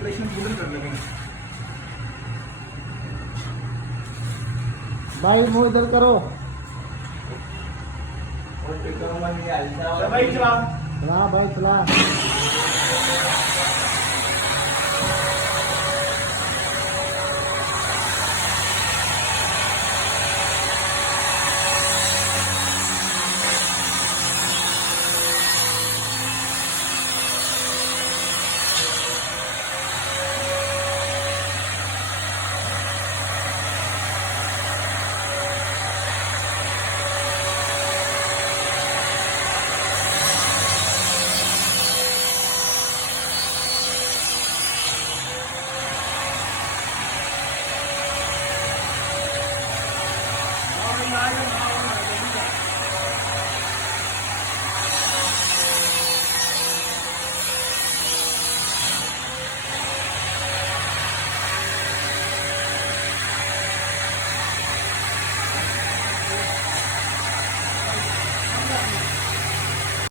Operation पूरा कर लगे भाई मुंह इधर करो। भाई चला चला भाई चला।